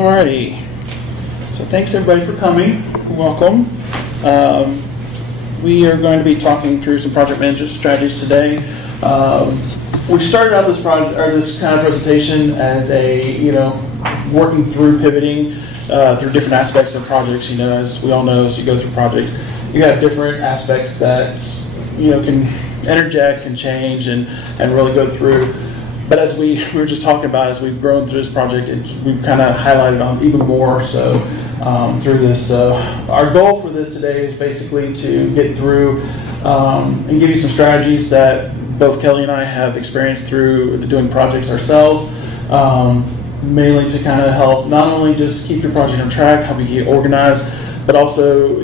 Alrighty, so thanks everybody for coming. Welcome. We are going to be talking through some project management strategies today. We started out this project or this kind of presentation as working through pivoting through different aspects of projects. As we all know, as you go through projects, you have different aspects that can interject and change and really go through. But as we were just talking about, as we've grown through this project, we've kind of highlighted on even more so through this. Our goal for this today is basically to get through and give you some strategies that both Kelly and I have experienced through doing projects ourselves, mainly to kind of help not only just keep your project on track, help you get organized, but also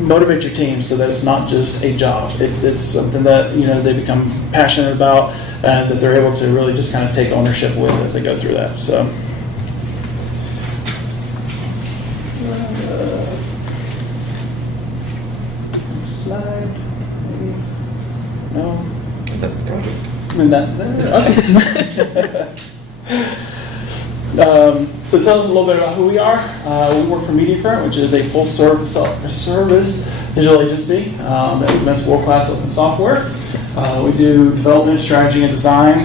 motivate your team so that it's not just a job. It's something that they become passionate about and that they're able to really just kind of take ownership with as they go through that. So. Slide, maybe. No. That's the project. And okay. So tell us a little bit about who we are. We work for MediaCurrent, which is a full service digital agency that implements world-class open software. We do development, strategy, and design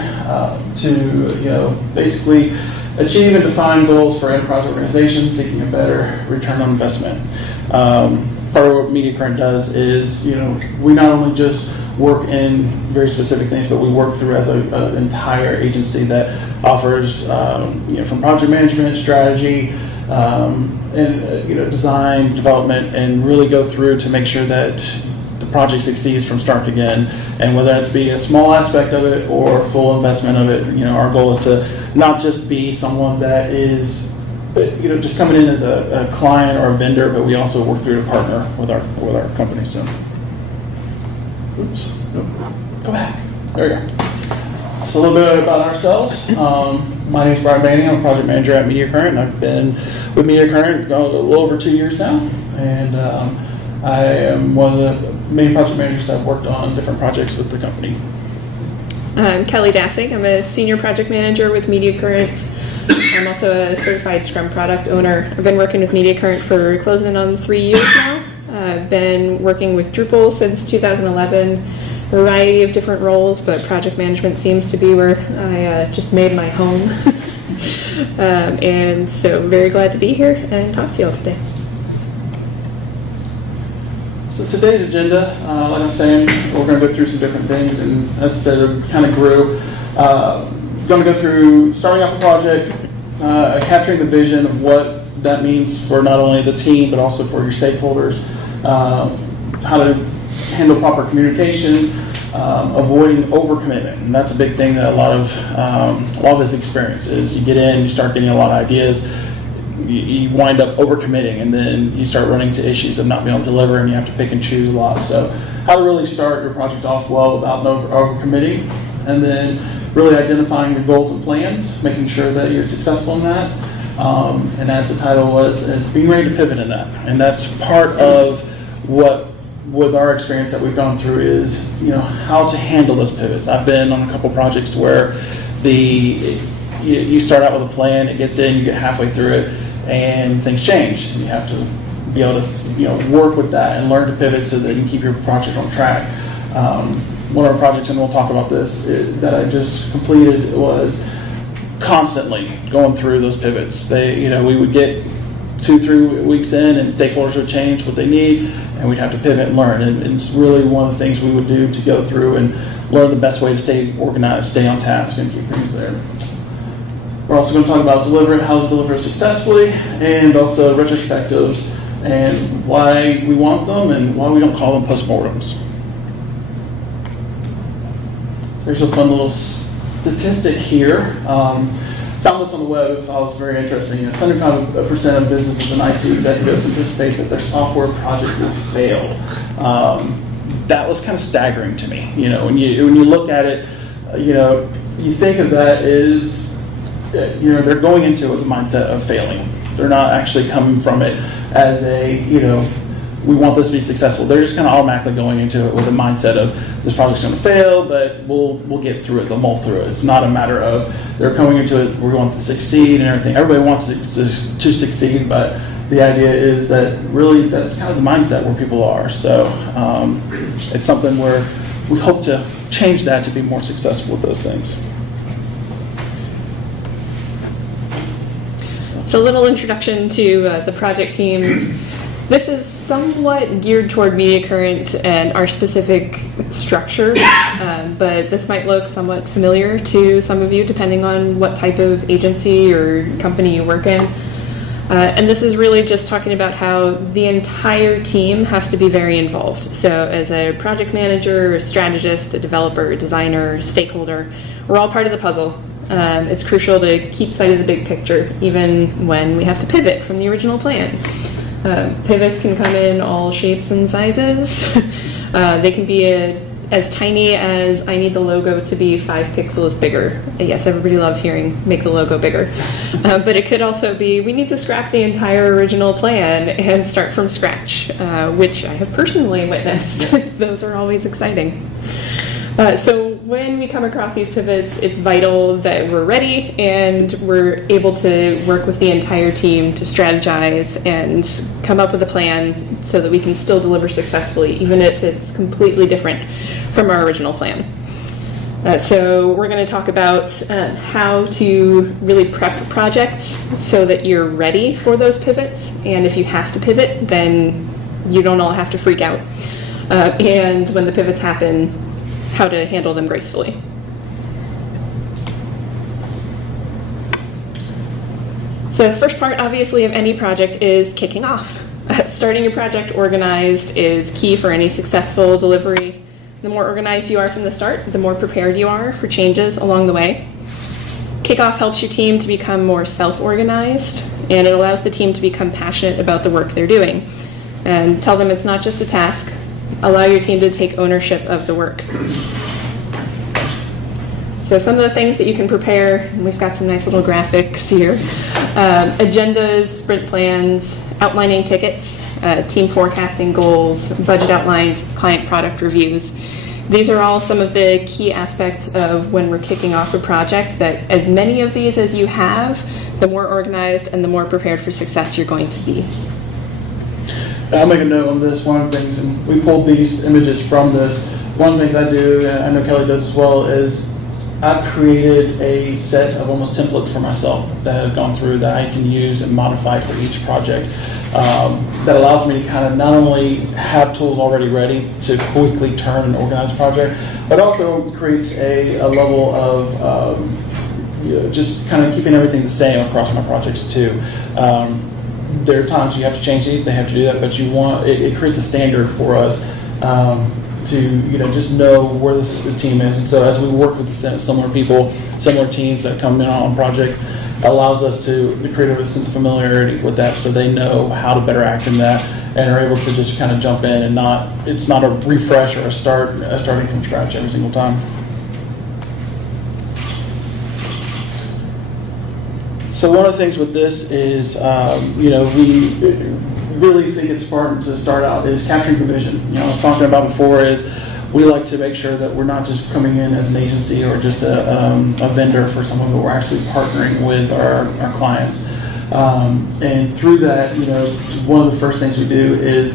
to basically achieve and define goals for enterprise organizations seeking a better return on investment. Part of what MediaCurrent does is we not only just work in very specific things, but we work through as an entire agency that offers from project management, strategy, and design, development, and really go through to make sure that the project succeeds from start to end. And whether it's be a small aspect of it or full investment of it, our goal is to not just be someone that is just coming in as a client or a vendor, but we also work through to partner with our company. So. Oops. Nope. Go back. There we go. So a little bit about ourselves. My name is Bart. I'm a project manager at MediaCurrent, and I've been with MediaCurrent a little over 2 years now. And I am one of the main project managers that have worked on different projects with the company. I'm Kelly Dassig. I'm a senior project manager with MediaCurrent. I'm also a certified Scrum product owner. I've been working with MediaCurrent for closing on 3 years now. I've been working with Drupal since 2011, a variety of different roles, but project management seems to be where I just made my home. And so I'm very glad to be here and talk to you all today. So today's agenda, like I was saying, we're going to go through some different things, and as I said, it kind of grew. Going to go through starting off a project, capturing the vision of what that means for not only the team, but also for your stakeholders. How to handle proper communication, avoiding overcommitment, and that's a big thing that a lot of this experience is. You get in, you start getting a lot of ideas, you wind up overcommitting, and then you start running into issues of not being able to deliver, and you have to pick and choose a lot. So, how to really start your project off well without overcommitting, and then really identifying your goals and plans, making sure that you're successful in that. And as the title was, being ready to pivot in that. And that's part of what, with our experience that we've gone through, is how to handle those pivots. I've been on a couple projects where you start out with a plan, it gets in, you get halfway through it, and things change. And you have to be able to work with that and learn to pivot so that you can keep your project on track. One of our projects, and we'll talk about this, that I just completed was constantly going through those pivots. We would get 2-3 weeks in, and stakeholders would change what they need, and we'd have to pivot and learn. And it's really one of the things we would do to go through and learn the best way to stay organized, stay on task, and keep things there. We're also going to talk about how to deliver successfully, and also retrospectives, and why we want them, and why we don't call them postmortems. There's a fun little statistic here. Found this on the web. I thought it was very interesting. 75% of businesses and IT executives anticipate that their software project will fail. That was kind of staggering to me. When you look at it, you think of that as they're going into it with the mindset of failing. They're not actually coming from it as a we want this to be successful. They're just kind of automatically going into it with a mindset of this project's going to fail, but we'll get through it. They'll mull through it. It's not a matter of they're coming into it, we want to succeed and everything. Everybody wants to succeed, but the idea is that really that's kind of the mindset where people are. So it's something where we hope to change that to be more successful with those things. So a little introduction to the project teams. This is somewhat geared toward Media Current and our specific structure, but this might look somewhat familiar to some of you depending on what type of agency or company you work in. And this is really just talking about how the entire team has to be very involved. So as a project manager, a strategist, a developer, a designer, a stakeholder, we're all part of the puzzle. It's crucial to keep sight of the big picture, even when we have to pivot from the original plan. Pivots can come in all shapes and sizes. They can be as tiny as I need the logo to be 5 pixels bigger. Yes, everybody loves hearing make the logo bigger. But it could also be we need to scrap the entire original plan and start from scratch, which I have personally witnessed. Those are always exciting. So when we come across these pivots, it's vital that we're ready and we're able to work with the entire team to strategize and come up with a plan so that we can still deliver successfully, even if it's completely different from our original plan. So we're going to talk about how to really prep projects so that you're ready for those pivots. And if you have to pivot, then you don't all have to freak out. And when the pivots happen, how to handle them gracefully. So the first part, obviously, of any project is kicking off. Starting your project organized is key for any successful delivery. The more organized you are from the start, the more prepared you are for changes along the way. Kickoff helps your team to become more self-organized, and it allows the team to become passionate about the work they're doing. And tell them it's not just a task. Allow your team to take ownership of the work. So some of the things that you can prepare, and we've got some nice little graphics here. Agendas, sprint plans, outlining tickets, team forecasting goals, budget outlines, client product reviews. These are all some of the key aspects of when we're kicking off a project, that as many of these as you have, the more organized and the more prepared for success you're going to be. I'll make a note on this. One of the things, and we pulled these images from this, one of the things I do, and I know Kelly does as well, is I've created a set of almost templates for myself that I've gone through that I can use and modify for each project. That allows me to kind of not only have tools already ready to quickly turn an organized project, but also creates a level of just kind of keeping everything the same across my projects too. There are times you have to change these, they have to do that, but it creates a standard for us to just know where the team is. And so as we work with similar people, similar teams that come in on projects, allows us to create a sense of familiarity with that, so they know how to better act in that and are able to just kind of jump in and it's not a refresh or starting from scratch every single time. So one of the things with this is, we really think it's important to start out is capturing the vision. I was talking about before is we like to make sure that we're not just coming in as an agency or just a vendor for someone, but we're actually partnering with our clients. And through that, one of the first things we do is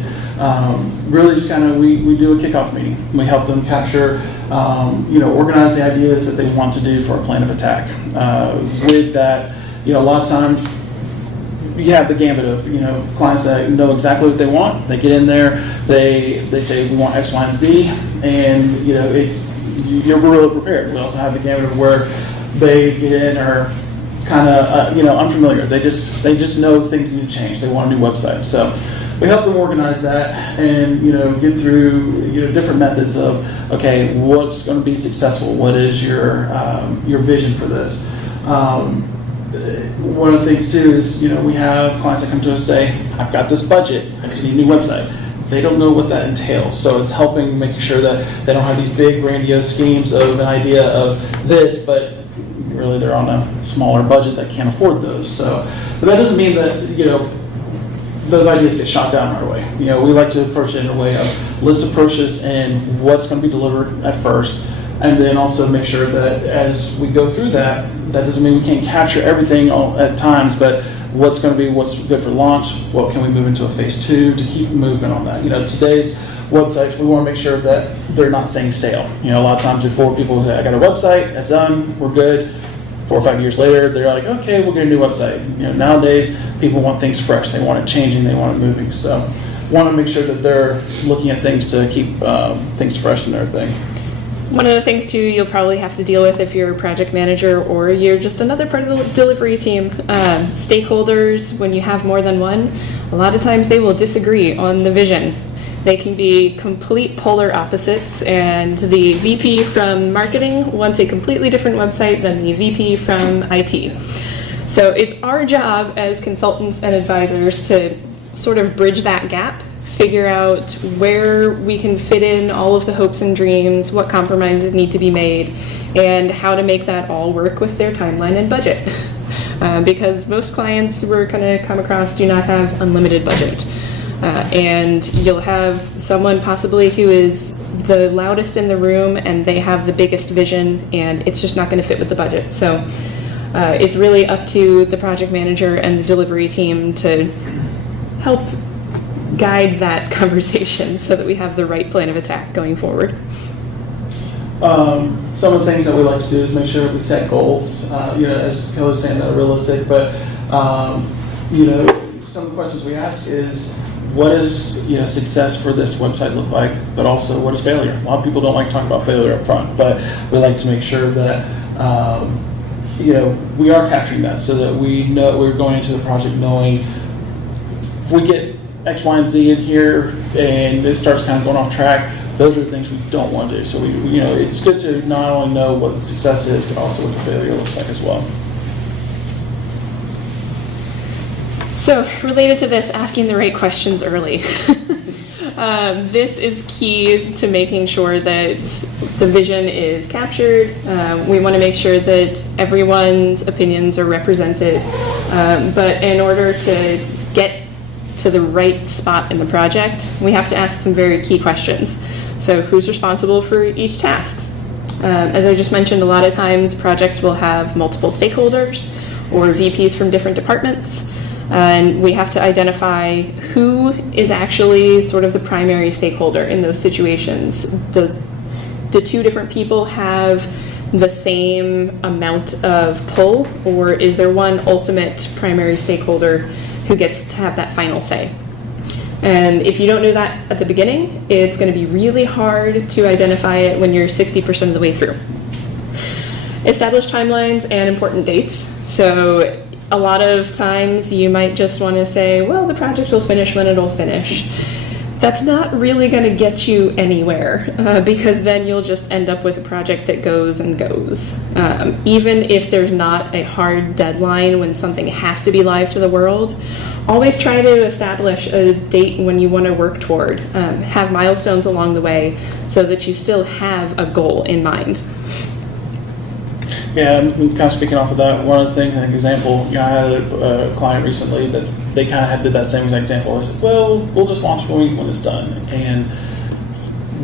really just kind of we do a kickoff meeting. We help them capture, organize the ideas that they want to do for a plan of attack. With that, a lot of times you have the gambit of clients that know exactly what they want. They get in there, they say we want X, Y, and Z, and you're really prepared. We also have the gambit of where they get in or kind of unfamiliar. They just know things need to change. They want a new website. So we help them organize that and get through different methods of what's going to be successful. What is your vision for this? One of the things too is we have clients that come to us and say, I've got this budget, I just need a new website. They don't know what that entails, so it's helping making sure that they don't have these big grandiose schemes of an idea of this, but really they're on a smaller budget that can't afford those. But that doesn't mean that those ideas get shot down right away. You know, we like to approach it in a way of let's approach this and what's going to be delivered at first, and then also make sure that as we go through that, that doesn't mean we can't capture everything all at times, but what's going to be what's good for launch, what can we move into a phase 2 to keep movement on that. You know, today's websites, we want to make sure that they're not staying stale. You know, a lot of times before people, I got a website, that's done, we're good. 4 or 5 years later, they're like, okay, we'll get a new website. You know, nowadays, people want things fresh. They want it changing. They want it moving. So, want to make sure that they're looking at things to keep things fresh and everything. One of the things, too, you'll probably have to deal with if you're a project manager or you're just another part of the delivery team. Stakeholders, when you have more than one, a lot of times they will disagree on the vision. They can be complete polar opposites, and the VP from marketing wants a completely different website than the VP from IT. So it's our job as consultants and advisors to sort of bridge that gap, figure out where we can fit in all of the hopes and dreams, what compromises need to be made, and how to make that all work with their timeline and budget. Because most clients we're going to come across do not have unlimited budget. And you'll have someone possibly who is the loudest in the room and they have the biggest vision, and it's just not going to fit with the budget. So it's really up to the project manager and the delivery team to help guide that conversation so that we have the right plan of attack going forward. Some of the things that we like to do is make sure we set goals, you know, as Kelly was saying, that are realistic, but you know, some of the questions we ask is, what does, you know, success for this website look like, but also what is failure? A lot of people don't like talking about failure up front, but we like to make sure that you know, we are capturing that so that we know we're going into the project knowing if we get X, Y, and Z in here and it starts kind of going off track, those are the things we don't want to do. So we you know, it's good to not only know what the success is, but also what the failure looks like as well. So, related to this, asking the right questions early. This is key to making sure that the vision is captured. We want to make sure that everyone's opinions are represented. But in order to get to the right spot in the project, we have to ask some very key questions. So, who's responsible for each task? As I just mentioned, a lot of times projects will have multiple stakeholders or VPs from different departments. And we have to identify who is actually sort of the primary stakeholder in those situations. Do 2 different people have the same amount of pull, or is there one ultimate primary stakeholder who gets to have that final say? And if you don't know that at the beginning, it's going to be really hard to identify it when you're 60% of the way through. Establish timelines and important dates. So a lot of times you might just want to say, well, the project will finish when it'll finish. That's not really going to get you anywhere because then you'll just end up with a project that goes and goes. Even if there's not a hard deadline when something has to be live to the world, always try to establish a date when you want to work toward. Have milestones along the way so that you still have a goal in mind. Yeah, and kind of speaking off of that, one of the things, an example, you know, I had a client recently that they kind of did that same exact example. They said, well, we'll just launch when it's done. And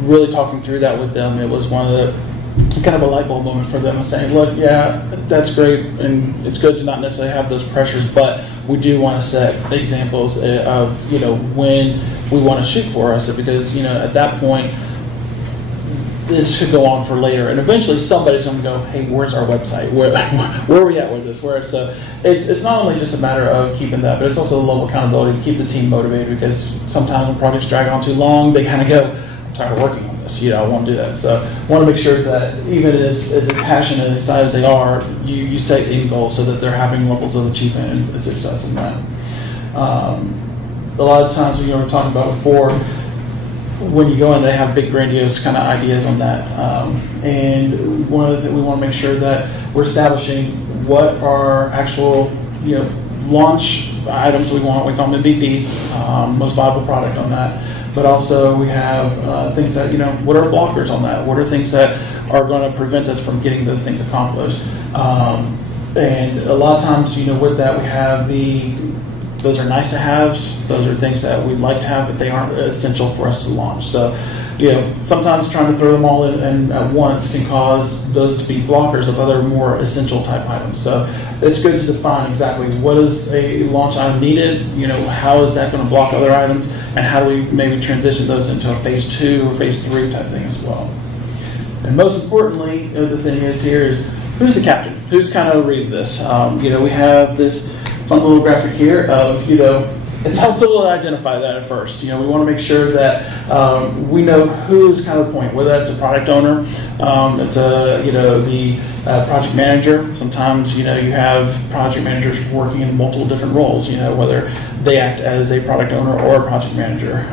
really talking through that with them, it was one of the, kind of a light bulb moment for them of saying, look, yeah, that's great, and it's good to not necessarily have those pressures, but we do want to set examples of, you know, when we want to shoot for us, because, you know, at that point, this could go on for later, and eventually somebody's going to go, hey, where's our website? Where are we at with this? So it's not only just a matter of keeping that, but it's also a level of accountability to keep the team motivated, because sometimes when projects drag on too long, they kind of go, I'm tired of working on this. You know, I want to do that. So I want to make sure that even as passionate as they are, you set end goals so that they're having levels of achievement and success in that. A lot of times, you know, we were talking about before, when you go in, they have big, grandiose kind of ideas on that. And one of the things we want to make sure that we're establishing what our actual, you know, launch items we want. We call them MVPs, most viable product on that. But also we have things that, you know, what are blockers on that? What are things that are going to prevent us from getting those things accomplished? And a lot of times, you know, with that we have the those are nice to haves. Those are things that we'd like to have, but they aren't essential for us to launch. So, sometimes trying to throw them all in at once can cause those to be blockers of other more essential type items. So it's good to define exactly what is a launch item needed, how is that going to block other items, and how do we maybe transition those into a phase 2 or phase 3 type thing as well. And most importantly, the thing is here is who's the captain? Who's kind of reading this? We have this fun little graphic here of, it's helpful to identify that at first. We want to make sure that we know who's kind of the point, whether that's a product owner, it's the project manager. Sometimes, you have project managers working in multiple different roles, whether they act as a product owner or a project manager.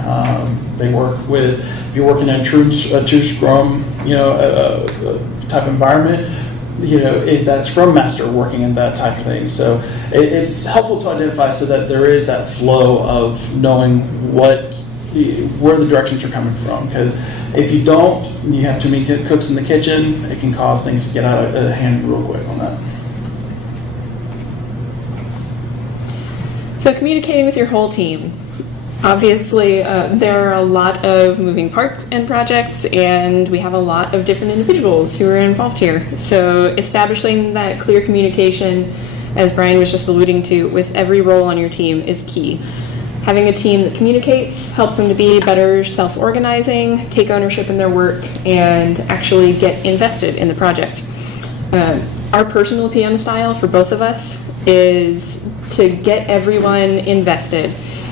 They work with, if you're working in a true Scrum, type environment, is that Scrum Master working in that type of thing. So it's helpful to identify so that there is that flow of knowing where the directions are coming from. Because if you don't, you have too many cooks in the kitchen, it can cause things to get out of hand real quick on that. So communicating with your whole team. Obviously, there are a lot of moving parts in projects, and we have a lot of different individuals who are involved here. So establishing that clear communication, as Brian was just alluding to, with every role on your team is key. Having a team that communicates helps them to be better self-organizing, take ownership in their work, and actually get invested in the project. Our personal PM style for both of us is to get everyone invested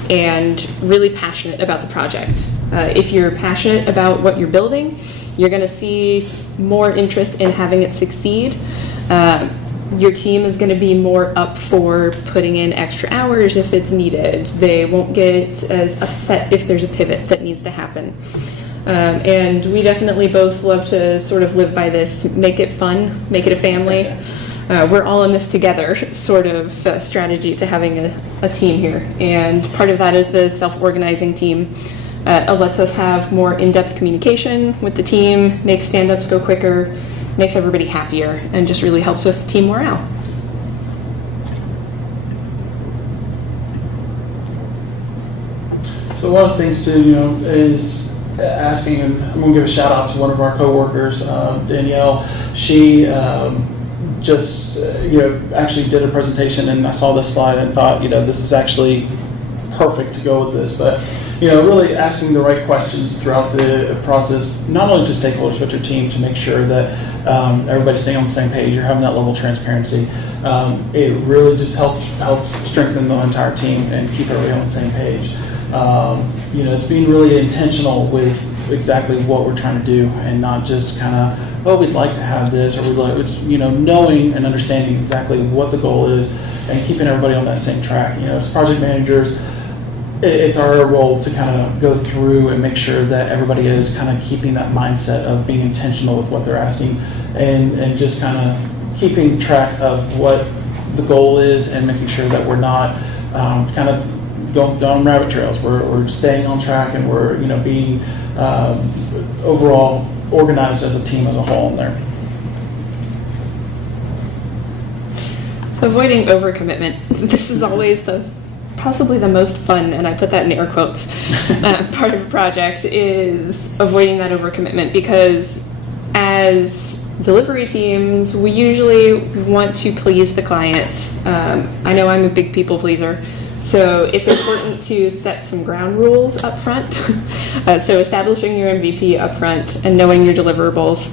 and really passionate about the project. If you're passionate about what you're building, you're going to see more interest in having it succeed. Your team is going to be more up for putting in extra hours if it's needed. They won't get as upset if there's a pivot that needs to happen. And we definitely both love to sort of live by this, make it fun, make it a family. We're all in this together sort of strategy to having a team here. And part of that is the self-organizing team. It lets us have more in-depth communication with the team, makes stand-ups go quicker, makes everybody happier, and just really helps with team morale. So one of the things too, is asking, and I'm going to give a shout out to one of our coworkers, Danielle. She just actually did a presentation, and I saw this slide and thought, this is actually perfect to go with this. But really asking the right questions throughout the process, not only to stakeholders but your team, to make sure that everybody's staying on the same page. You're having that level of transparency. It really just helps strengthen the entire team and keep everybody on the same page. It's being really intentional with exactly what we're trying to do, and not just kind of, we'd like to have this, or it's knowing and understanding exactly what the goal is and keeping everybody on that same track. As project managers, it's our role to kind of go through and make sure that everybody is kind of keeping that mindset of being intentional with what they're asking, and just kind of keeping track of what the goal is, and making sure that we're not kind of going down rabbit trails. We're staying on track, and we're being overall organized as a team as a whole in there. So avoiding overcommitment. This is always possibly the most fun, and I put that in air quotes, part of a project is avoiding that overcommitment, because as delivery teams, we usually want to please the client. I know I'm a big people pleaser, so it's important to set some ground rules up front. So establishing your MVP up front and knowing your deliverables.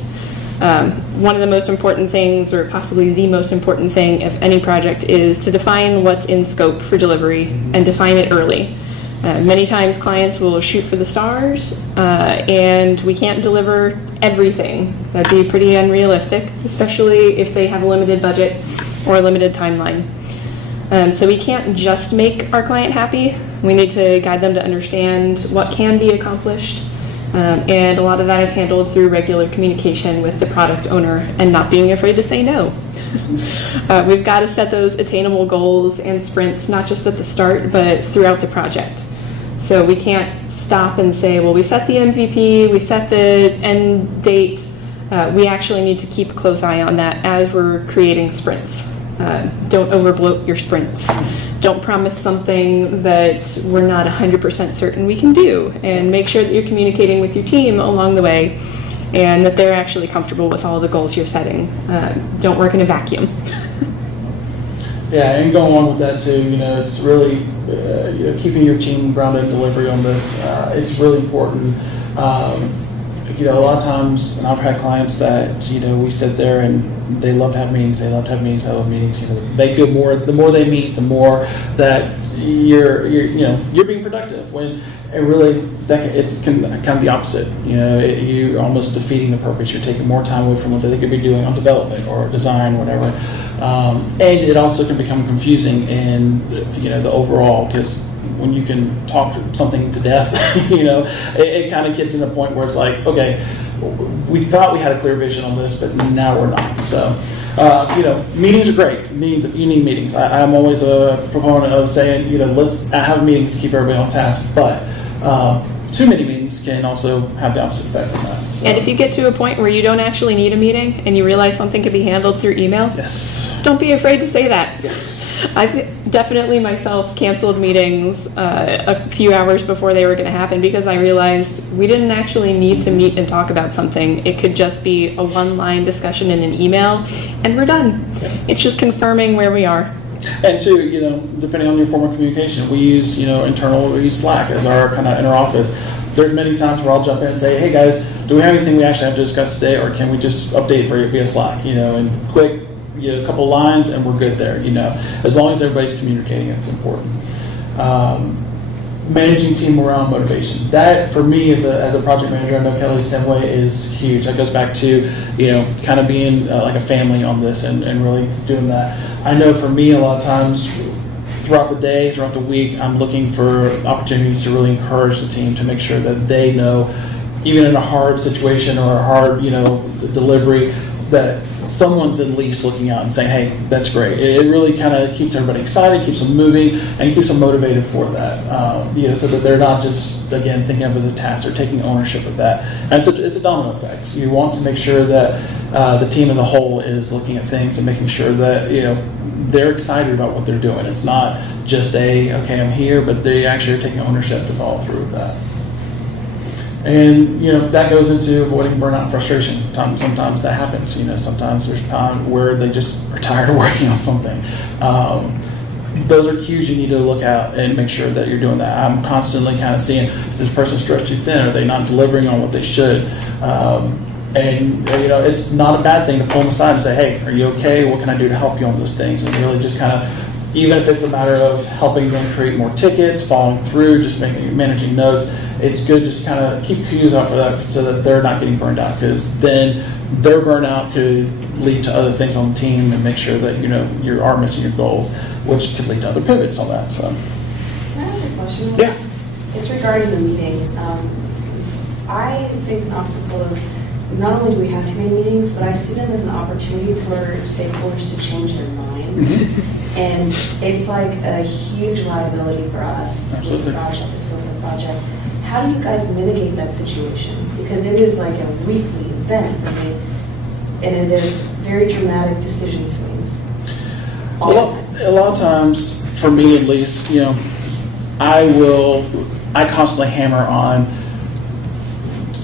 One of the most important things, or possibly the most important thing of any project, is to define what's in scope for delivery and define it early. Many times clients will shoot for the stars, and we can't deliver everything. That'd be pretty unrealistic, especially if they have a limited budget or a limited timeline. So we can't just make our client happy. We need to guide them to understand what can be accomplished. And a lot of that is handled through regular communication with the product owner and not being afraid to say no. We've got to set those attainable goals and sprints, not just at the start, but throughout the project. So we can't stop and say, well, we set the MVP, we set the end date. We actually need to keep a close eye on that as we're creating sprints. Don't overbloat your sprints. Don't promise something that we're not 100% certain we can do, and make sure that you're communicating with your team along the way and that they're actually comfortable with all the goals you're setting. Don't work in a vacuum. Yeah, and going along with that too, it's really keeping your team grounded in delivery on this. It's really important. A lot of times, and I've had clients that we sit there and they love to have meetings. They love to have meetings. I love meetings. They feel more. The more they meet, the more that you're being productive. When it really it can kind of the opposite. You're almost defeating the purpose. You're taking more time away from what they could be doing on development or design, whatever. And it also can become confusing in the overall, because when you can talk something to death, it kind of gets to the point where it's like, okay, we thought we had a clear vision on this, but now we're not. So, meetings are great. You need meetings. I'm always a proponent of saying, let's have meetings to keep everybody on task, but too many meetings can also have the opposite effect on that. So. And if you get to a point where you don't actually need a meeting and you realize something can be handled through email, yes, don't be afraid to say that. Yes. I've definitely myself canceled meetings a few hours before they were going to happen because I realized we didn't actually need to meet and talk about something. It could just be a one-line discussion in an email, and we're done. Yeah. It's just confirming where we are. And too, depending on your form of communication, we use, we use Slack as our kind of inner office. There's many times where I'll jump in and say, hey guys, do we have anything we actually have to discuss today, or can we just update via Slack, and quick, a couple lines and we're good there, as long as everybody's communicating, it's important. Managing team morale and motivation. That, for me, as a project manager, I know Kelly's same way, is huge. That goes back to, kind of being like a family on this and really doing that. I know for me, a lot of times throughout the day, throughout the week, I'm looking for opportunities to really encourage the team to make sure that they know, even in a hard situation or a hard, delivery, that someone's at least looking out and saying, hey, that's great. It really kind of keeps everybody excited, keeps them moving, and keeps them motivated for that, so that they're not just, again, thinking of it as a task or taking ownership of that. And it's a domino effect. You want to make sure that the team as a whole is looking at things and making sure that, they're excited about what they're doing. It's not just okay, I'm here, but they actually are taking ownership to follow through with that. And, that goes into avoiding burnout and frustration. Sometimes that happens. Sometimes there's time where they just are tired of working on something. Those are cues you need to look at and make sure that you're doing that. I'm constantly kind of seeing, is this person stretched too thin? Are they not delivering on what they should? And it's not a bad thing to pull them aside and say, hey, are you okay? What can I do to help you on those things? And really just kind of, even if it's a matter of helping them create more tickets, following through, just managing notes, it's good to just kind of keep cues out for that so that they're not getting burned out, because then their burnout could lead to other things on the team and make sure that you are missing your goals, which could lead to other pivots on that. So, can I ask a question? Yeah. It's regarding the meetings. I face an obstacle of not only do we have too many meetings, but I see them as an opportunity for stakeholders to change their minds. Mm-hmm. And it's like a huge liability for us. Absolutely. The project, the scope of the project. How do you guys mitigate that situation? Because it is like a weekly event, right? And they're very dramatic decision swings. A lot of times, for me at least, I constantly hammer on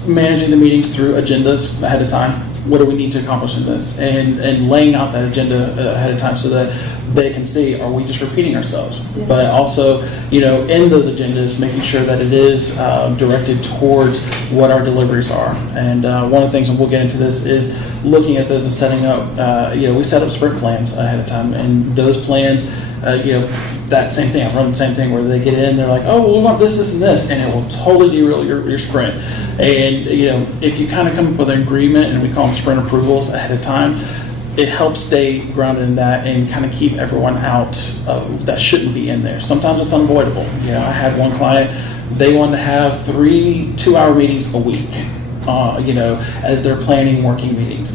managing the meetings through agendas ahead of time. What do we need to accomplish in this? And laying out that agenda ahead of time so that they can see, are we just repeating ourselves? Yeah. But also, in those agendas, making sure that it is directed towards what our deliveries are. And one of the things, and we'll get into this, is looking at those and setting up, we set up sprint plans ahead of time. And those plans, that same thing, I've run the same thing where they get in, they're like, oh, well, we want this, this, and this, and it will totally derail your sprint. And, if you kind of come up with an agreement, and we call them sprint approvals ahead of time, it helps stay grounded in that and kind of keep everyone out that shouldn't be in there. Sometimes it's unavoidable. I had one client, they wanted to have 3 2-hour meetings a week, as they're planning working meetings.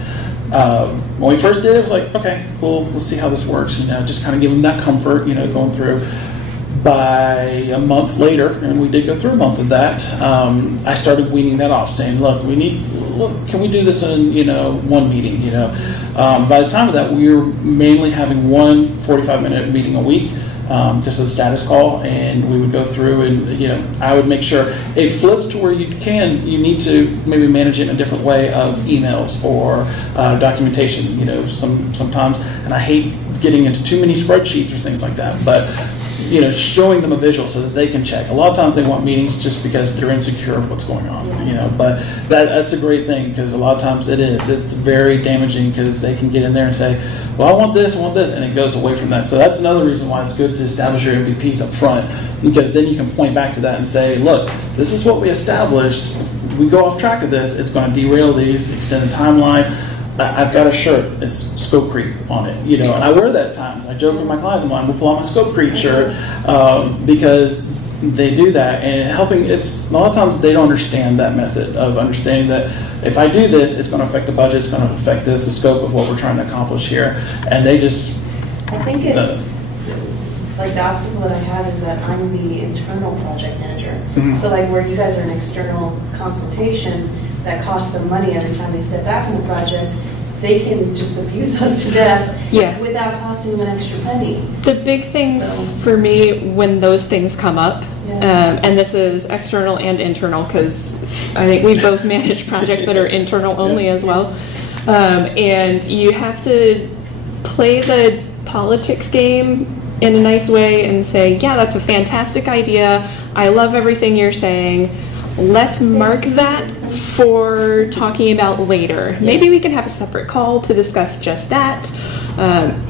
When we first did it, was like, okay, cool, we'll see how this works, just kind of give them that comfort, going through. By a month later, and we did go through a month of that, I started weaning that off, saying, look, can we do this in, one meeting, By the time of that, we were mainly having one 45-minute meeting a week, just as a status call, and we would go through and, I would make sure it flips to where you need to maybe manage it in a different way of emails or documentation, sometimes, and I hate getting into too many spreadsheets or things like that, but showing them a visual so that they can check. A lot of times they want meetings just because they're insecure of what's going on, but that's a great thing, because a lot of times it's very damaging, because they can get in there and say, well, I want this, and it goes away from that. So that's another reason why it's good to establish your MVPs up front, because then you can point back to that and say, look, this is what we established. If we go off track of this, it's going to derail these, extend the timeline. I've got a shirt, it's scope creep on it, and I wear that at times. I joke with my clients, I'm like, we'll pull out my scope creep shirt, because they do that, and it's a lot of times they don't understand that method of understanding that if I do this, it's going to affect the budget, it's going to affect the scope of what we're trying to accomplish here, and they just... I think it's like the obstacle that I have is that I'm the internal project manager. Mm-hmm. So like where you guys are an external consultation that costs them money every time they step back from the project, they can just abuse us to death without costing them an extra penny. The big thing for me when those things come up, and this is external and internal, because I think we both manage projects that are internal only as well, and you have to play the politics game in a nice way and say, yeah, that's a fantastic idea, I love everything you're saying, let's mark that for talking about later. Maybe we can have a separate call to discuss just that.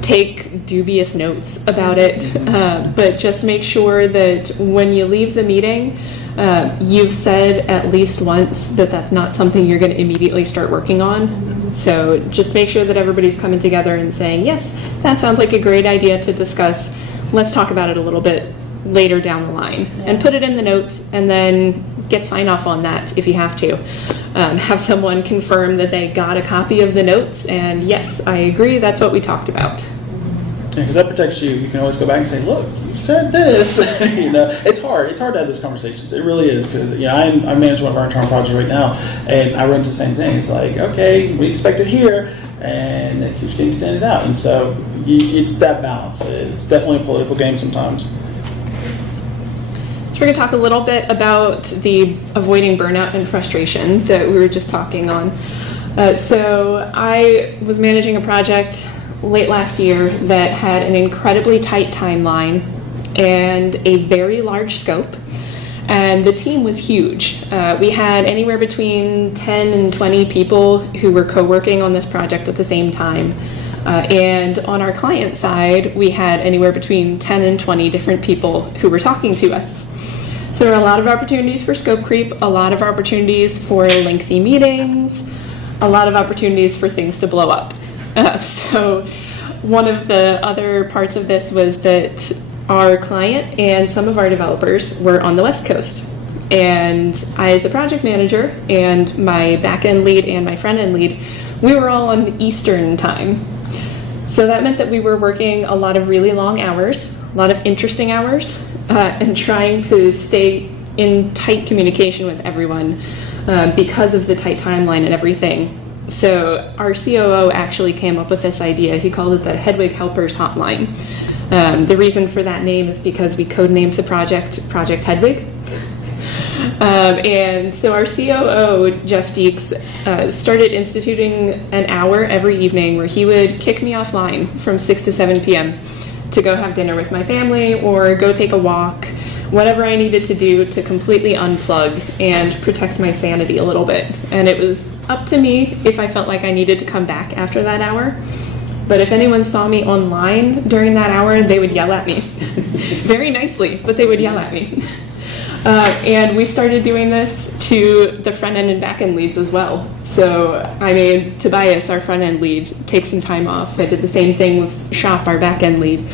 Take dubious notes about it, but just make sure that when you leave the meeting, you've said at least once that that's not something you're going to immediately start working on. So just make sure that everybody's coming together and saying, yes, that sounds like a great idea to discuss. Let's talk about it a little bit later down the line, and put it in the notes, and then get sign off on that if you have to. Have someone confirm that they got a copy of the notes, and yes, I agree, that's what we talked about. Because that protects you. You can always go back and say, look, you said this. It's hard. It's hard to have those conversations. It really is, because I manage one of our internal projects right now, and I run into the same thing. It's like, okay, we expect it here, and it keeps getting extended out. And so it's that balance. It's definitely a political game sometimes. So we're going to talk a little bit about the avoiding burnout and frustration that we were just talking on. So I was managing a project late last year that had an incredibly tight timeline and a very large scope, and the team was huge. We had anywhere between 10 and 20 people who were co-working on this project at the same time. And on our client side, we had anywhere between 10 and 20 different people who were talking to us. So there are a lot of opportunities for scope creep, a lot of opportunities for lengthy meetings, a lot of opportunities for things to blow up. So one of the other parts of this was that our client and some of our developers were on the West Coast. And I, as the project manager, and my back-end lead and my front-end lead, we were all on Eastern time. So that meant that we were working a lot of really long hours, a lot of interesting hours, and trying to stay in tight communication with everyone because of the tight timeline and everything. So our COO actually came up with this idea. He called it the Hedwig Helpers Hotline. The reason for that name is because we codenamed the project Project Hedwig. And so our COO, Jeff Deeks, started instituting an hour every evening where he would kick me offline from 6 to 7 p.m. to go have dinner with my family or go take a walk, whatever I needed to do to completely unplug and protect my sanity a little bit. And it was up to me if I felt like I needed to come back after that hour. But if anyone saw me online during that hour, they would yell at me. Very nicely, but they would yell at me. And we started doing this to the front-end and back-end leads as well. So I made Tobias, our front-end lead, take some time off. I did the same thing with Shop, our back-end lead,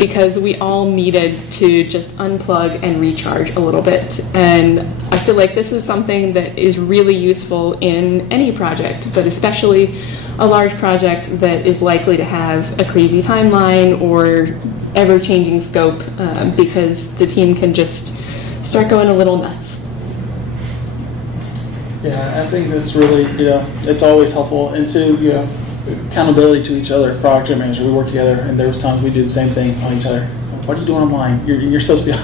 because we all needed to just unplug and recharge a little bit. And I feel like this is something that is really useful in any project, but especially a large project that is likely to have a crazy timeline or ever-changing scope, because the team can just start going a little nuts. Yeah, I think that's really, it's always helpful. And to, accountability to each other. Project manager, we work together, and there was times we did the same thing on each other. what are you doing online? You're supposed to be,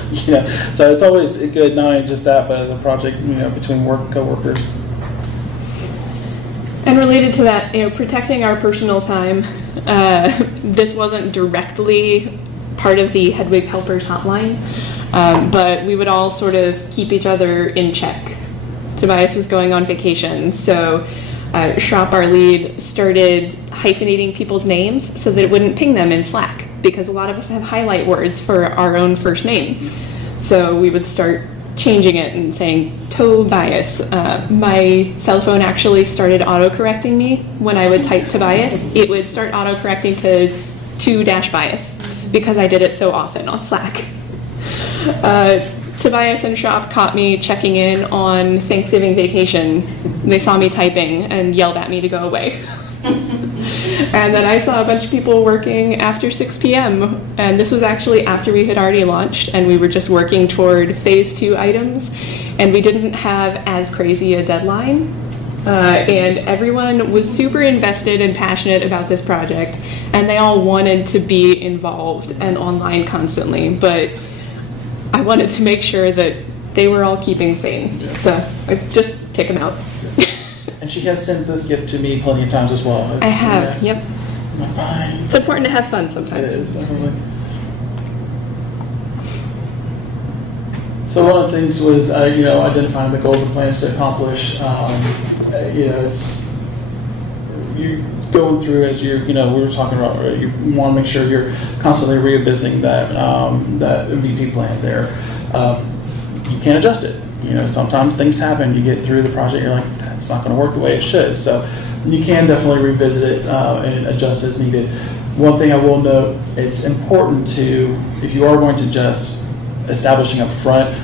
So it's always good, not only just that, but as a project, between coworkers. And related to that, protecting our personal time. This wasn't directly part of the Hedwig Helpers hotline, but we would all sort of keep each other in check. Tobias was going on vacation, so Shop, our lead, started hyphenating people's names so that it wouldn't ping them in Slack, because a lot of us have highlight words for our own first name. So we would start changing it and saying Tobias. My cell phone actually started auto-correcting me when I would type Tobias. It would start auto-correcting to _bias because I did it so often on Slack. Tobias and Shop caught me checking in on Thanksgiving vacation. They saw me typing and yelled at me to go away. And then I saw a bunch of people working after 6 p.m. And this was actually after we had already launched and we were just working toward phase 2 items. And we didn't have as crazy a deadline. And everyone was super invested and passionate about this project. And they all wanted to be involved and online constantly. But I wanted to make sure that they were all keeping sane. Yeah. So I just kick them out. And she has sent this gift to me plenty of times as well. I have, yep. I'm fine. It's important to have fun sometimes. It is, definitely. So one of the things with, identifying the goals and plans to accomplish, it's you going through as you're, we were talking about, you want to make sure you're constantly revisiting that MVP plan there. You can't adjust it. Sometimes things happen. You get through the project, you're like, that's not going to work the way it should. So you can definitely revisit it and adjust as needed. One thing I will note, it's important to, if you are going to adjust, establishing up front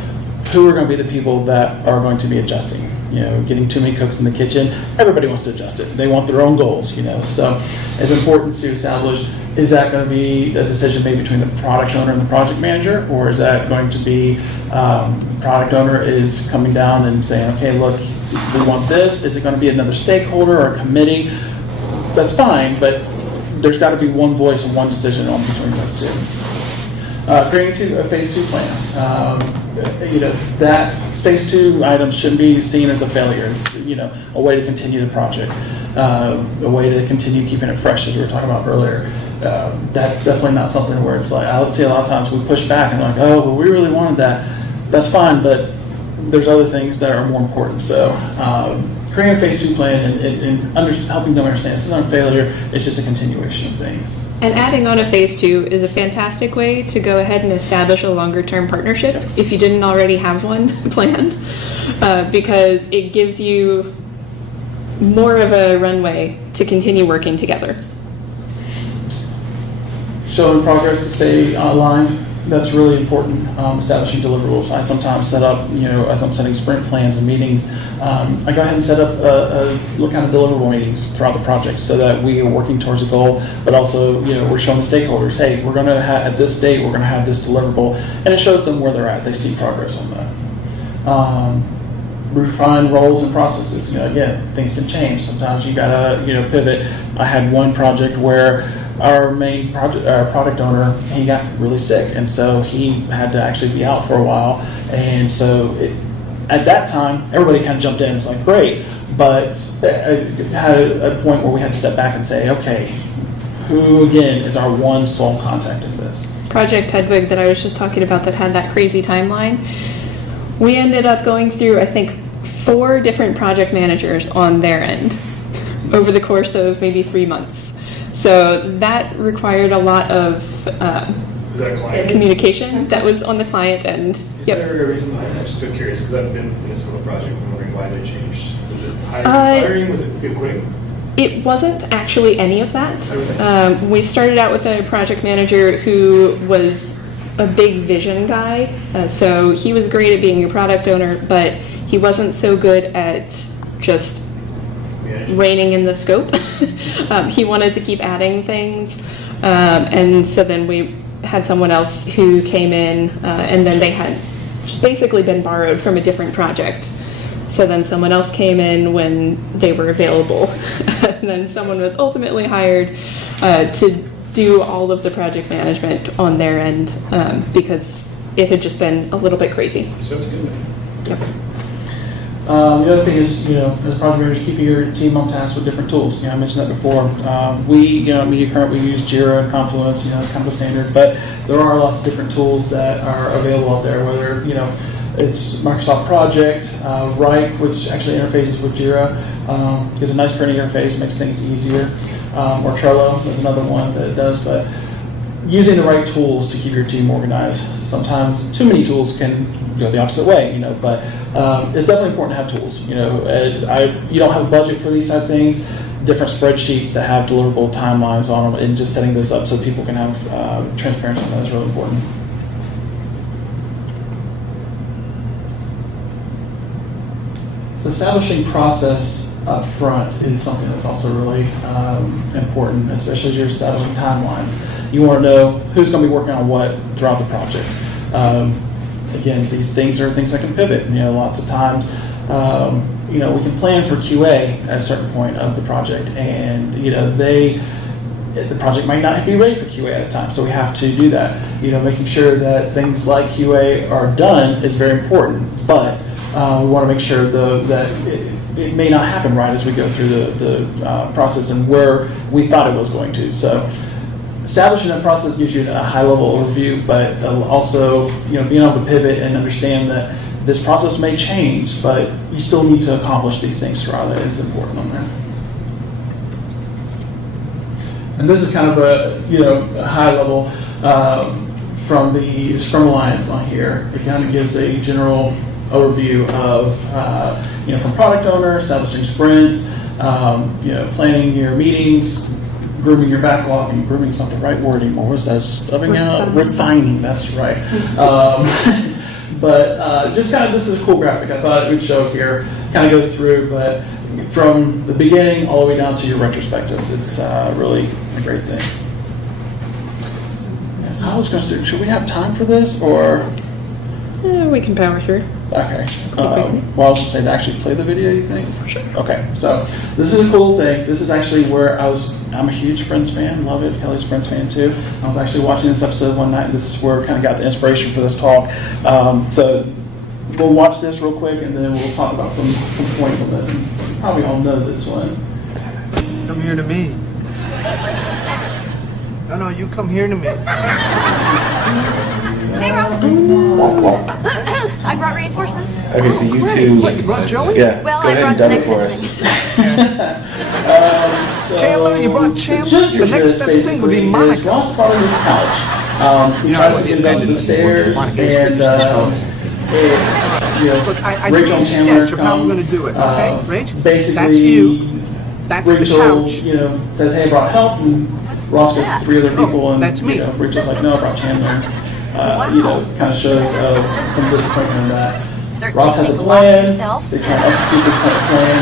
who are going to be the people that are going to be adjusting. Getting too many cooks in the kitchen, everybody wants to adjust it. They want their own goals, So it's important to establish, is that going to be a decision made between the product owner and the project manager, or is that going to be product owner is coming down and saying, okay, look, we want this. Is it going to be another stakeholder or a committee? That's fine, but there's got to be one voice and one decision on between those two. Creating a phase 2 plan. That phase 2 items shouldn't be seen as a failure. It's a way to continue the project, a way to continue keeping it fresh, as we were talking about earlier. That's definitely not something where it's like, I would see a lot of times we push back and like, oh, well, we really wanted that. That's fine, but there's other things that are more important. So creating a phase 2 plan and helping them understand this is not a failure, it's just a continuation of things. And adding on a phase 2 is a fantastic way to go ahead and establish a longer-term partnership if you didn't already have one planned, because it gives you more of a runway to continue working together. Showing progress to stay aligned, that's really important. Establishing deliverables. I sometimes set up, as I'm setting sprint plans and meetings, I go ahead and set up kind of deliverable meetings throughout the project so that we are working towards a goal, but also, we're showing the stakeholders, hey, we're going to have, at this date, we're going to have this deliverable, and it shows them where they're at. They see progress on that. Refine roles and processes. Again, things can change. Sometimes you got to, pivot. I had one project where our main product owner, he got really sick, and so he had to actually be out for a while. And so at that time, everybody kind of jumped in. It's like, great, but it had a point where we had to step back and say, okay, who again is our one sole contact in this? Project Hedwig that I was just talking about that had that crazy timeline. We ended up going through, I think, 4 different project managers on their end over the course of maybe 3 months. So that required a lot of communication. That was on the client end. Is there a reason behind that? I'm just so curious because I've been in a similar project. I'm wondering why they changed. Was it hiring? Was it people quitting? It wasn't actually any of that. We started out with a project manager who was a big vision guy. So he was great at being a product owner, but he wasn't so good at just reining in the scope. He wanted to keep adding things. And so then we had someone else who came in, and then they had basically been borrowed from a different project. So then someone else came in when they were available. And then someone was ultimately hired to do all of the project management on their end because it had just been a little bit crazy. Sounds good. Yep. The other thing is, as a project manager, keeping your team on task with different tools. I mentioned that before. We, at Media Current, we use Jira and Confluence. It's kind of a standard, but there are lots of different tools that are available out there. Whether it's Microsoft Project, Write, which actually interfaces with Jira, gives a nice printing interface, makes things easier. Or Trello, that's another one that it does. But using the right tools to keep your team organized. Sometimes too many tools can go the opposite way, but it's definitely important to have tools. You don't have a budget for these type of things. Different spreadsheets that have deliverable timelines on them, and just setting those up so people can have transparency on that is really important. So establishing process up front is something that's also really important, especially as you're establishing timelines. You want to know who's going to be working on what throughout the project. Again, these things are things that can pivot. Lots of times, we can plan for QA at a certain point of the project, and the project might not be ready for QA at the time, so we have to do that. Making sure that things like QA are done is very important, but we want to make sure that it may not happen right as we go through the process and where we thought it was going to. So establishing that process gives you a high-level overview, but also being able to pivot and understand that this process may change, but you still need to accomplish these things throughout it is important on there. And this is kind of a high level from the Scrum Alliance on here. It kind of gives a general overview of from product owner, establishing sprints, planning your meetings, grooming your backlog, and grooming is not the right word anymore. What is that? Refining, that's right. But just kind of, this is a cool graphic. I thought it would show here. Kind of goes through, but from the beginning all the way down to your retrospectives. It's really a great thing. I was going to say, should we have time for this, or? We can power through. Okay. Well, I was going to say to actually play the video, you think? Sure. Okay, so this is a cool thing. This is actually where I'm a huge Friends fan, love it. Kelly's a Friends fan too. I was actually watching this episode one night, and this is where I kind of got the inspiration for this talk. So we'll watch this real quick, and then we'll talk about some points on this. And you probably all know this one. Come here to me. No, you come here to me. Hey, Ross. I brought reinforcements. Okay, so you two. What, you brought Joey? Yeah. Well, go I ahead brought and the dub it next for best us. So Chandler, you brought Chandler? The next best thing would be Monica. Ross brought on the couch. He tries to get up the stairs, and Look, I drew Rachel a and Chandler sketch of how we're going to do it, okay? Rach, basically, that's you. That's Rachel, the couch. says, "Hey, I brought help," and Ross gets 3 other people, and that's me. Rachel's like, "No, I brought Chandler." Kind of shows some disappointment in that. Certainly Ross has a think a lot of plan. yourself. They try to execute the plan.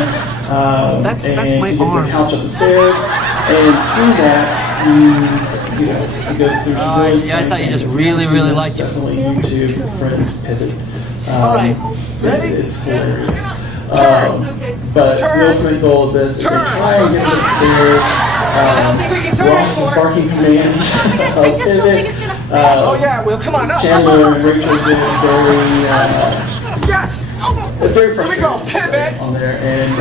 That's and my you get arm. the couch up the stairs, and through that, it goes through. Oh, I see. I thought you just really liked it. Definitely YouTube Friends pivot. All right. Ready? It's hilarious. But the ultimate goal of this is to try and get to the stairs. Ross is barking commands. I just don't think it's going to fit. Oh, yeah, well, come on. Up. Chandler and Rachel did very, Yes. it's very frustrating. Here we go. Pivot. On there, and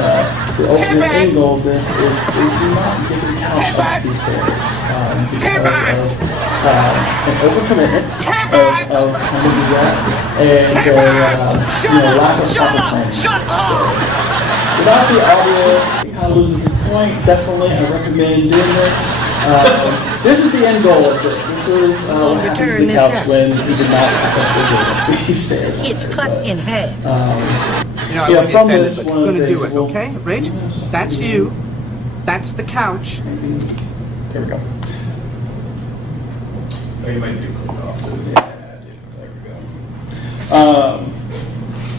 the ultimate end goal of this is they do not get the couch up these stairs because of an overcommitment of how to do that, and lack of proper planning. Without the audio, it kind of loses its point. Definitely, I recommend doing this. This is the end goal of this. This is what happens to the couch when we did not successfully get up these stairs. It's cut in half. From this, one We're of going the to do things it, okay? Rach, that's you. That's the couch. Here we go. Oh, you might need to click off. There we go.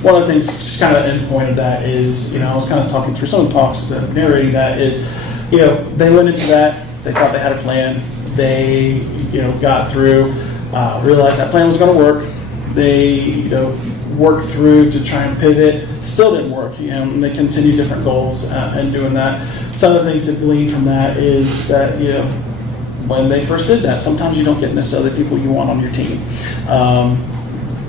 One of the things, just kind of end point of that is, I was kind of talking through some of the talks, narrating that is, they went into that, they thought they had a plan, they, got through, realized that plan was going to work, they, worked through to try and pivot, still didn't work, and they continued different goals in doing that. Some of the things that gleaned from that is that, when they first did that. Sometimes you don't get necessarily the people you want on your team.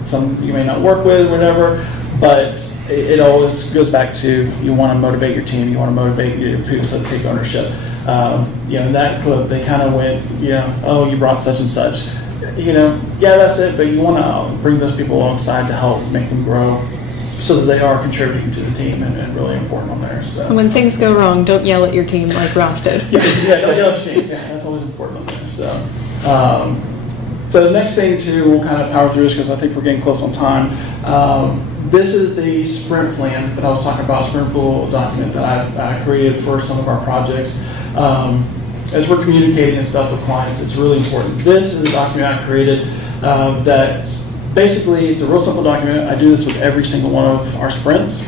Some you may not work with, whatever, but it always goes back to you want to motivate your team, you want to motivate your people to take ownership. In that clip, they kind of went, oh, you brought such and such. Yeah, that's it, but you want to bring those people alongside to help make them grow so that they are contributing to the team and really important on there. So when things go wrong, don't yell at your team like Ross did. don't yell at your team. Yeah, that's always important on there. So the next thing too, we'll kind of power through this because I think we're getting close on time. This is the sprint plan that I was talking about, sprint pool document that I created for some of our projects. As we're communicating and stuff with clients, it's really important. This is a document I created that basically, it's a real simple document. I do this with every single one of our sprints.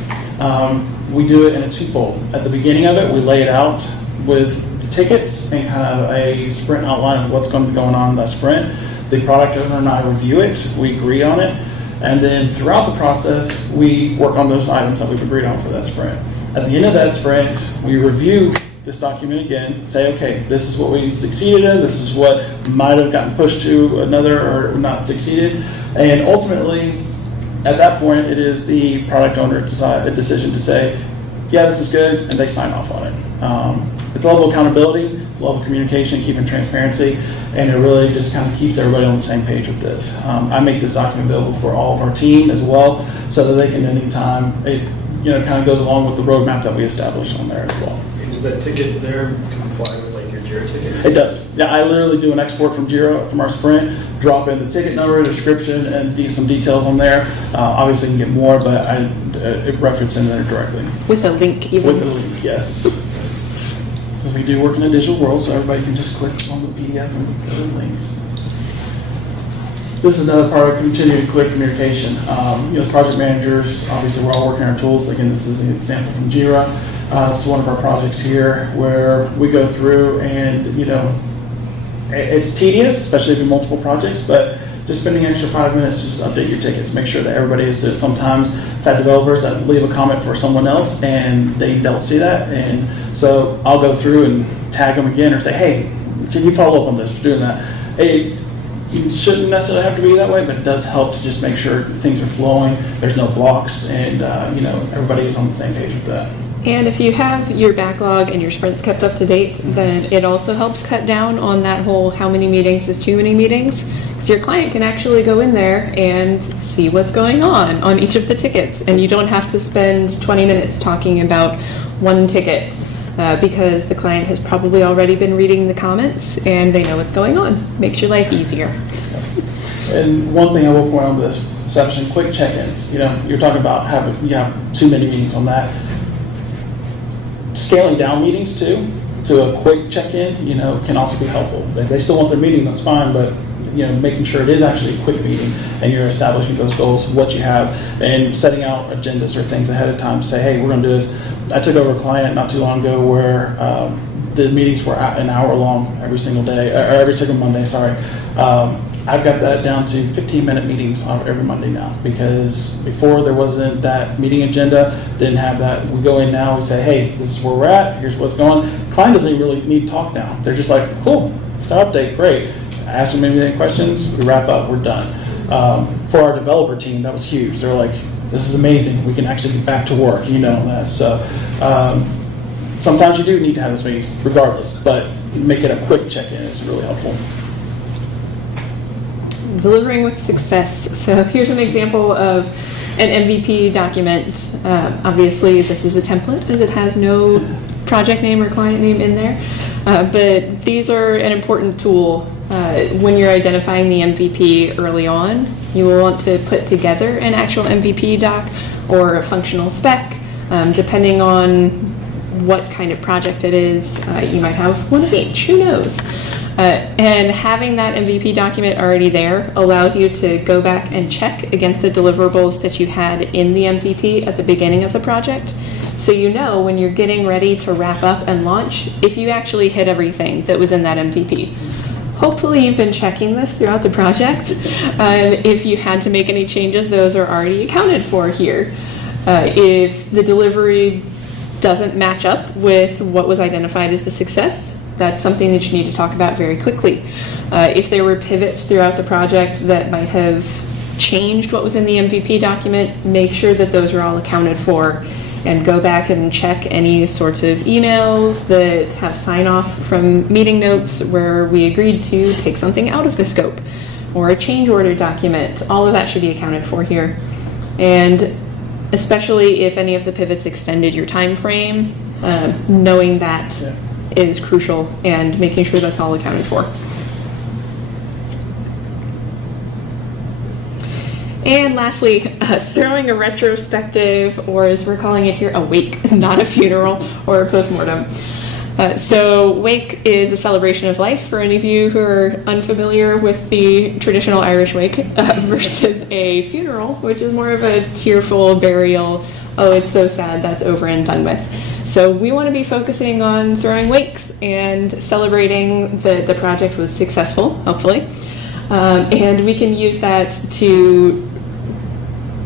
We do it in a twofold. At the beginning of it, we lay it out with the tickets and kind of a sprint outline of what's going to be going on in that sprint. The product owner and I review it, we agree on it, and then throughout the process, we work on those items that we've agreed on for that sprint. At the end of that sprint, we review this document again, say, okay, this is what we succeeded in, this is what might have gotten pushed to another or not succeeded, and ultimately, at that point, it is the product owner decision to say, yeah, this is good, and they sign off on it. It's a level of accountability, it's a level of communication, keeping transparency, and it really just kind of keeps everybody on the same page with this. I make this document available for all of our team as well, so that they can anytime, it kind of goes along with the roadmap that we established on there as well. And does that ticket there comply with like your JIRA ticket? It does. Yeah, I literally do an export from JIRA, from our sprint, drop in the ticket number, description, and some details on there. Obviously, you can get more, but it references in there directly. With a link, even. With a link, yes. We do work in a digital world, so everybody can just click on the PDF and go to the links. This is another part of continuing clear communication. As project managers, obviously we're all working on our tools. Again, this is an example from JIRA. This is one of our projects here where we go through and, it's tedious, especially if you have multiple projects, but just spending an extra 5 minutes to just update your tickets, make sure that everybody is it. Sometimes I've had developers that leave a comment for someone else and they don't see that, and so I'll go through and tag them again or say, hey, can you follow up on this for doing that? It shouldn't necessarily have to be that way, but it does help to just make sure things are flowing, there's no blocks, and everybody is on the same page with that. And if you have your backlog and your sprints kept up to date, then it also helps cut down on that whole how many meetings is too many meetings. Because your client can actually go in there and see what's going on each of the tickets. And you don't have to spend 20 minutes talking about one ticket because the client has probably already been reading the comments and they know what's going on. Makes your life easier. And one thing I will point on this section, quick check-ins. You're talking about having too many meetings on that. Scaling down meetings too to a quick check-in, can also be helpful. If they still want their meeting, that's fine, but making sure it is actually a quick meeting and you're establishing those goals, what you have, and setting out agendas or things ahead of time to say, hey, we're going to do this. I took over a client not too long ago where the meetings were an hour long every single day, or every single Monday, sorry. I've got that down to 15-minute meetings every Monday now, because before there wasn't that meeting agenda, didn't have that. We go in now, we say, hey, this is where we're at, here's what's going on. Client doesn't even really need to talk now. They're just like, cool, it's an update, great. Ask them any questions, we wrap up, we're done. For our developer team, that was huge. They're like, this is amazing, we can actually get back to work, that. So sometimes you do need to have those meetings regardless, but make it a quick check-in is really helpful. Delivering with success. So here's an example of an MVP document. Obviously, this is a template as it has no project name or client name in there. But these are an important tool when you're identifying the MVP early on. You will want to put together an actual MVP doc or a functional spec, depending on what kind of project it is. You might have one of each, who knows? And having that MVP document already there allows you to go back and check against the deliverables that you had in the MVP at the beginning of the project. So you know when you're getting ready to wrap up and launch if you actually hit everything that was in that MVP. Hopefully you've been checking this throughout the project. If you had to make any changes, those are already accounted for here. If the delivery doesn't match up with what was identified as the success, that's something that you need to talk about very quickly. If there were pivots throughout the project that might have changed what was in the MVP document, make sure that those are all accounted for, and go back and check any sorts of emails that have sign off from meeting notes where we agreed to take something out of the scope, or a change order document. All of that should be accounted for here. And especially if any of the pivots extended your time frame, knowing that is crucial, and making sure that's all accounted for. And lastly, throwing a retrospective, or as we're calling it here, a wake, not a funeral or a postmortem. So wake is a celebration of life for any of you who are unfamiliar with the traditional Irish wake, versus a funeral, which is more of a tearful burial. Oh, it's so sad, that's over and done with. So we want to be focusing on throwing wakes and celebrating that the project was successful, hopefully. And we can use that to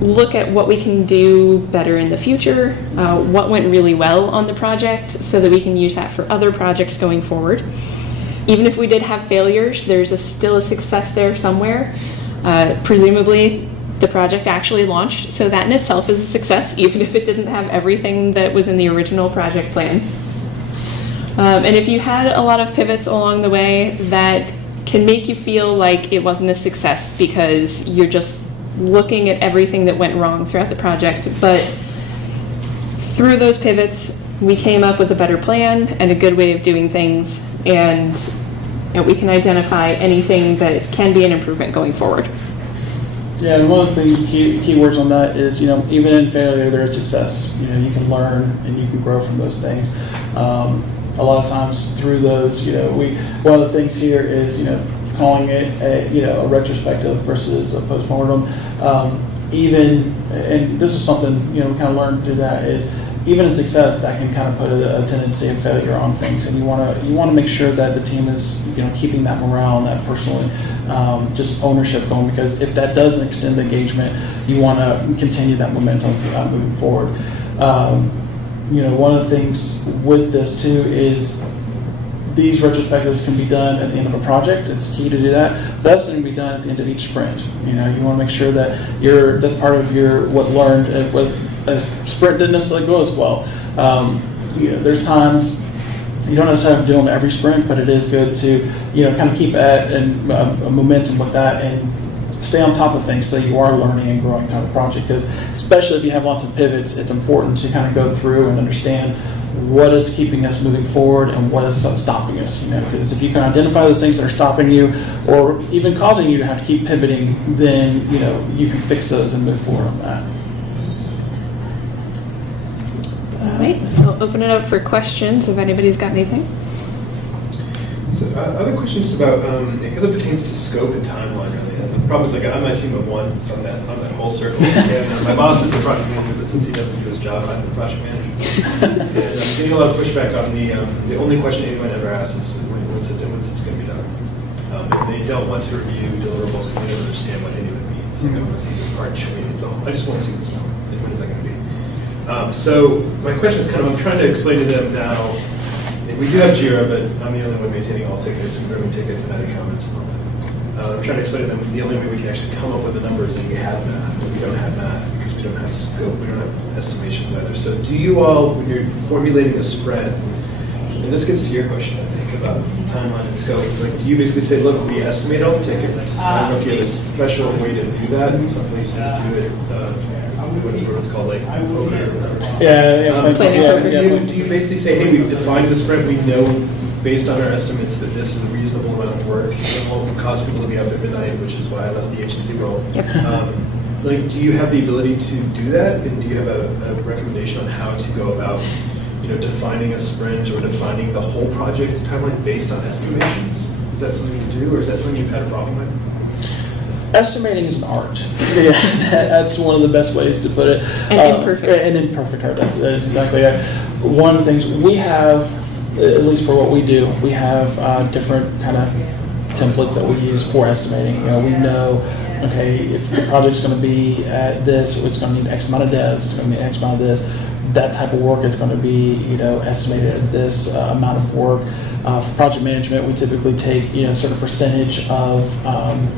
look at what we can do better in the future, what went really well on the project, so that we can use that for other projects going forward. Even if we did have failures, there's still a success there somewhere. Presumably, the project actually launched, so that in itself is a success, even if it didn't have everything that was in the original project plan. And if you had a lot of pivots along the way that can make you feel like it wasn't a success because you're just looking at everything that went wrong throughout the project, but through those pivots, we came up with a better plan and a good way of doing things, and we can identify anything that can be an improvement going forward. Yeah, and one of the key words on that is, even in failure, there is success. You can learn and you can grow from those things. A lot of times through those, one of the things here is, calling it a retrospective versus a postmortem. And this is something, we kind of learned through that, is even in success, that can kind of put a tendency of failure on things, and you want to make sure that the team is keeping that morale and that personally just ownership going, because if that doesn't extend the engagement, you want to continue that momentum moving forward. One of the things with this too is these retrospectives can be done at the end of a project. It's key to do that. But also can be done at the end of each sprint. You want to make sure that that's part of your what learned with a sprint didn't necessarily go as well. There's times you don't necessarily have to do them every sprint, but it is good to kind of keep at and a momentum with that and stay on top of things so you are learning and growing throughout the project. Because especially if you have lots of pivots, it's important to kind of go through and understand what is keeping us moving forward and what is stopping us. Because if you can identify those things that are stopping you or even causing you to have to keep pivoting, then you can fix those and move forward on that. All right, so open it up for questions if anybody's got anything. So other questions about, because it pertains to scope and timeline, really. The problem is, I'm a team of one, so I'm that whole circle. And my boss is the project manager, but since he doesn't do his job, I'm the project manager. And I'm getting a lot of pushback on the only question anyone ever asks is, when's it going to be done? And they don't want to review deliverables because they don't understand what any of it means. I want to see this part show me. I just want to see this one. When is that going to be? So my question is I'm trying to explain to them now. We do have Jira, but I'm the only one maintaining all tickets and grooming tickets and adding comments and all that. I'm trying to explain to them the only way we can actually come up with the numbers is we have math, but we don't have math because we don't have scope, we don't have estimations either. So do you all, when you're formulating a spread, and this gets to your question, I think, about timeline and scope, it's do you basically say, look, we estimate all the tickets. I don't know if you have a special way to do that, and some places do it. What's called poker or whatever. Do you basically say, hey, we've defined the spread, we know based on our estimates that this is a reasonable amount of work, it won't cause people to be up at midnight, which is why I left the agency role. Yep. Do you have the ability to do that, and do you have a recommendation on how to go about defining a sprint or defining the whole project's timeline based on estimations? Is that something you do, or is that something you've had a problem with? Estimating is an art. That's one of the best ways to put it. And imperfect. An imperfect art, that's exactly it. One of the things we have, at least for what we do, we have different kind of templates that we use for estimating. We know, okay, if the project's going to be at this, it's going to need X amount of devs, it's going to need X amount of this. that type of work is going to be, estimated at this amount of work. For project management, we typically take, a certain percentage of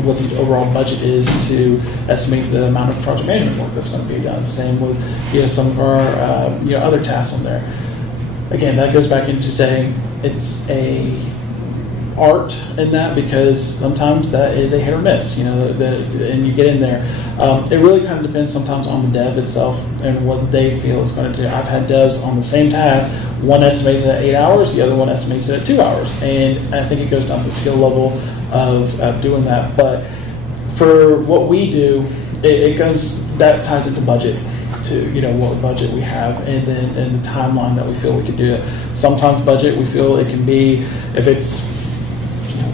what the overall budget is to estimate the amount of project management work that's going to be done. Same with, some of our, other tasks on there. Again, that goes back into saying it's a art in that, because sometimes that is a hit or miss, and you get in there. It really kind of depends sometimes on the dev itself and what they feel is going to do. I've had devs on the same task, one estimates it at 8 hours, the other one estimates it at 2 hours. And I think it goes down to the skill level of doing that. But for what we do, that ties into budget, to what budget we have, and then and the timeline that we feel we can do it. Sometimes budget we feel it can be, if it's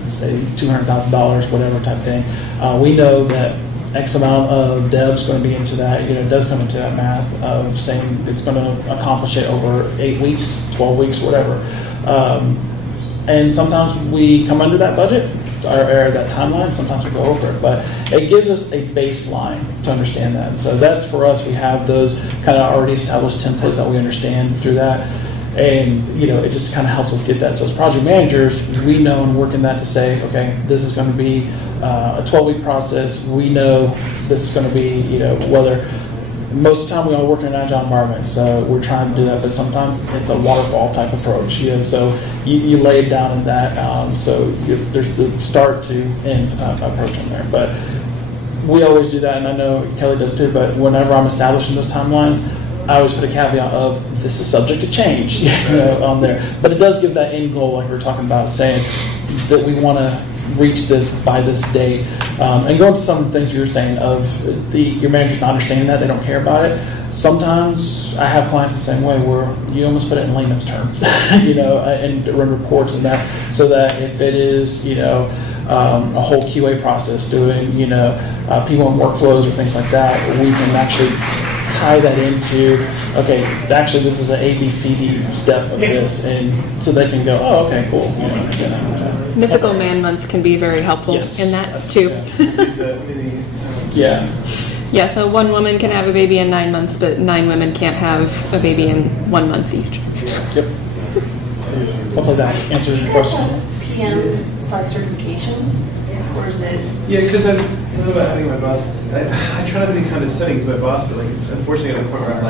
say $200,000, whatever type thing, we know that X amount of devs going to be into that. It does come into that math of saying it's going to accomplish it over 8 weeks, 12 weeks, whatever. And sometimes we come under that budget or that timeline. Sometimes we go over it, but it gives us a baseline to understand that. And so that's for us. We have those kind of already established templates that we understand through that. And, it just kind of helps us get that. So as project managers, we know and work in that to say, okay, this is going to be a 12-week process. We know this is going to be, whether most of the time we all work in an agile environment, so we're trying to do that, but sometimes it's a waterfall type approach. So you lay it down in that. There's the start to end approach in there. But we always do that, and I know Kelly does too, but whenever I'm establishing those timelines, I always put a caveat of this is subject to change on there. But it does give that end goal, like we were talking about, saying that we want to reach this by this date. And going to some of the things you were saying of your managers not understanding that, they don't care about it. Sometimes I have clients the same way, where you almost put it in layman's terms, and run reports and that, so that if it is, a whole QA process doing, P1 workflows or things like that, we can actually tie that into, okay, actually this is an A, B, C, D step of this, and so they can go, oh, okay, cool. Mythical man month can be very helpful in that too. Yeah, so one woman can have a baby in 9 months, but 9 women can't have a baby in 1 month each. Yep. Hopefully that answers your question. PM certifications, or is it? Yeah, because I know about having my boss. I try not to be condescending to my boss, but it's unfortunately at a point where I'm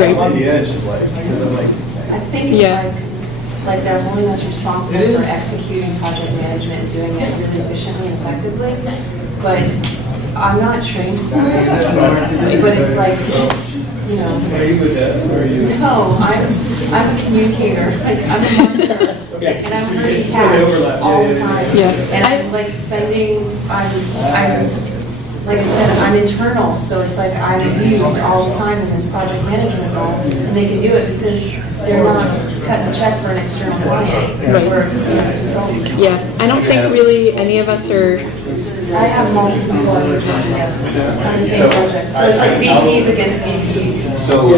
I'm on the edge of because I'm I think it's like they're holding us responsible for executing project management and doing it really efficiently and effectively, but I'm not trained for it. But it's like, Are you a dev or are you? No, I'm a communicator. I'm a marketer. And I'm herding cats all the time. Yeah. And I'm like like I said, I'm internal, so it's like I'm used all the time in this project management role, and they can do it because they're not cutting a check for an external client. Right. Or consultant. Yeah, I don't think really any of us are. I have multiple people working together on the same project, so it's like VPs against VPs. So